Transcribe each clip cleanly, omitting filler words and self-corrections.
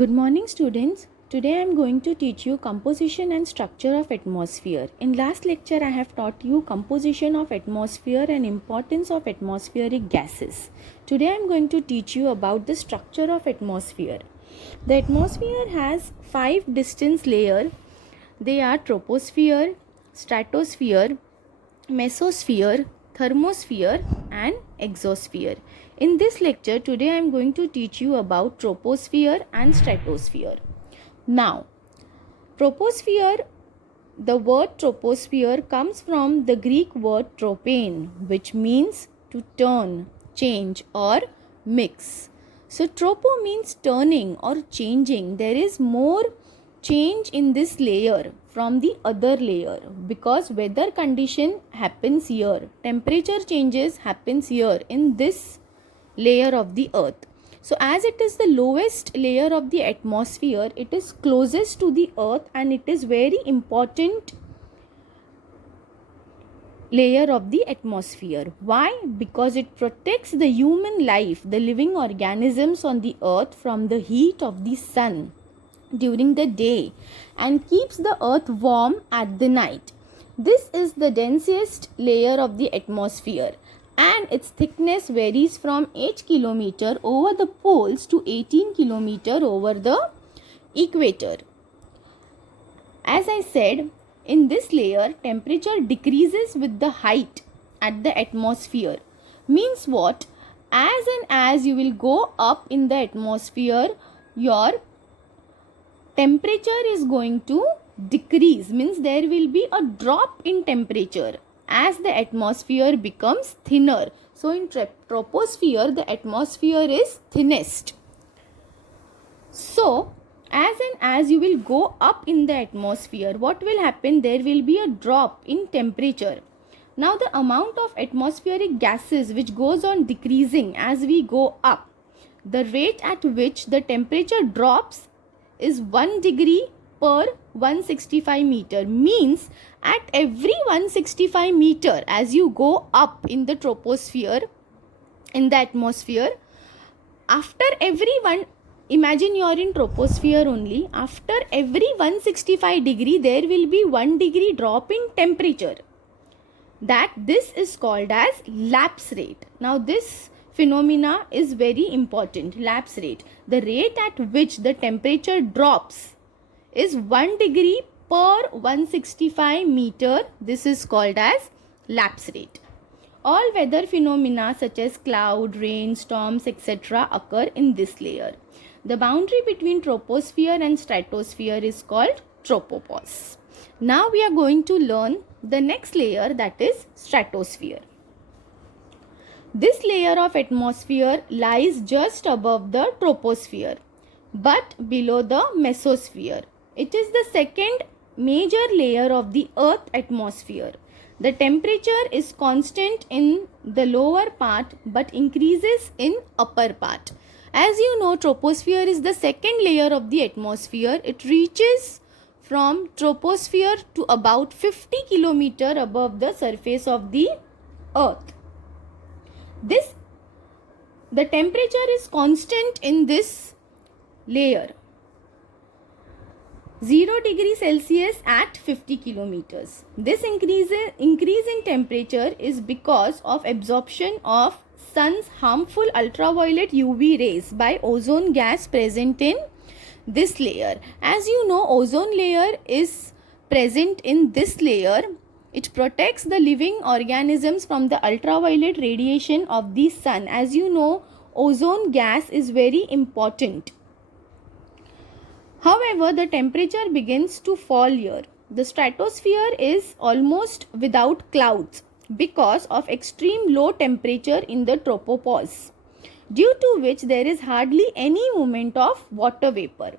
Good morning, students. Today I am going to teach you composition and structure of atmosphere. In last lecture I have taught you composition of atmosphere and importance of atmospheric gases. Today I am going to teach you about the structure of atmosphere. The atmosphere has 5 distinct layers. They are troposphere, stratosphere, mesosphere, thermosphere and exosphere. In this lecture today I am going to teach you about troposphere and stratosphere. Now, troposphere, the word troposphere comes from the Greek word tropane, which means to turn, change or mix. So tropo means turning or changing. There is more change in this layer from the other layer because weather condition happens here, temperature changes happens here in this layer of the earth. So as it is the lowest layer of the atmosphere, it is closest to the earth and it is very important layer of the atmosphere. Why? Because it protects the human life, the living organisms on the earth from the heat of the sun during the day and keeps the earth warm at the night. This is the densest layer of the atmosphere and its thickness varies from 8 km over the poles to 18 km over the equator. As I said, in this layer temperature decreases with the height at the atmosphere. Means what? As and as you will go up in the atmosphere, your temperature is going to decrease, means there will be a drop in temperature as the atmosphere becomes thinner. So in troposphere the atmosphere is thinnest. So as and as you will go up in the atmosphere, what will happen? There will be a drop in temperature. Now the amount of atmospheric gases which goes on decreasing as we go up, the rate at which the temperature drops is 1 degree per 165 meter. Means at every 165 meter as you go up in the troposphere, in the atmosphere, after every one, imagine you are in troposphere only, after every 165 degree there will be 1 degree drop in temperature. This is called as lapse rate. Now this phenomena is very important. Lapse rate, the rate at which the temperature drops is 1 degree per 165 meter. This is called as lapse rate. All weather phenomena such as cloud, rain, storms, etc. occur in this layer. The boundary between troposphere and stratosphere is called tropopause. Now we are going to learn the next layer, that is stratosphere. This layer of atmosphere lies just above the troposphere but below the mesosphere. It is the second major layer of the earth atmosphere. The temperature is constant in the lower part but increases in upper part. As you know, troposphere is the second layer of the atmosphere. It reaches from troposphere to about 50 km above the surface of the earth. The temperature is constant in this layer, 0 degree Celsius at 50 kilometers. This increase in temperature is because of absorption of sun's harmful ultraviolet UV rays by ozone gas present in this layer. As you know, ozone layer is present in this layer. It protects the living organisms from the ultraviolet radiation of the sun. As you know, ozone gas is very important. However, the temperature begins to fall here. The stratosphere is almost without clouds because of extreme low temperature in the tropopause, due to which there is hardly any movement of water vapor.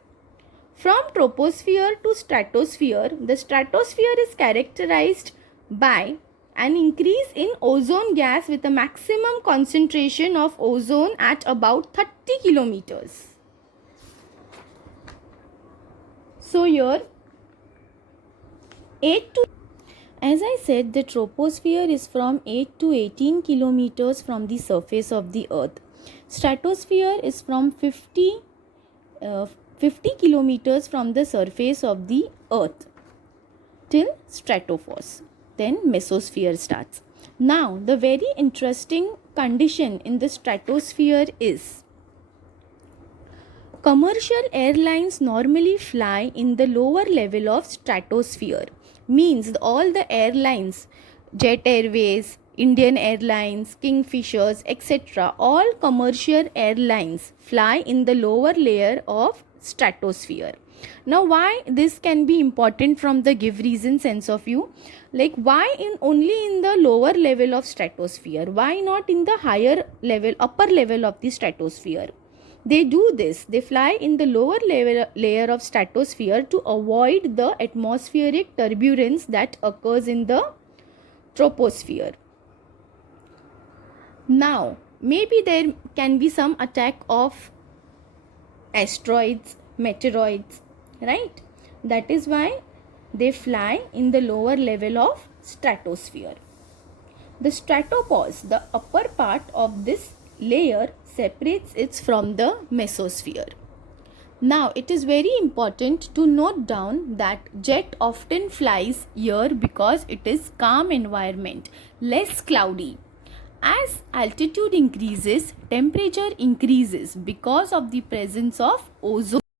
From troposphere to stratosphere, the stratosphere is characterized by an increase in ozone gas with a maximum concentration of ozone at about 30 kilometers. So here, as I said, the troposphere is from 8 to 18 kilometers from the surface of the earth. Stratosphere is from 50 50 kilometers from the surface of the earth till stratophos. Then mesosphere starts. Now, the very interesting condition in the stratosphere is commercial airlines normally fly in the lower level of stratosphere. Means all the airlines, Jet Airways, Indian Airlines, Kingfishers, etc. all commercial airlines fly in the lower layer of stratosphere. Now, why this can be important from the give reason sense of view? Like, why only in the lower level of stratosphere? Why not in the higher level, upper level of the stratosphere? They do this. They fly in the lower layer of stratosphere to avoid the atmospheric turbulence that occurs in the troposphere. Now, maybe there can be some attack of asteroids, meteoroids, right? That is why they fly in the lower level of stratosphere. The stratopause, the upper part of this layer, separates it from the mesosphere. Now, it is very important to note down that jet often flies here because it is calm environment, less cloudy. As altitude increases, temperature increases because of the presence of ozone.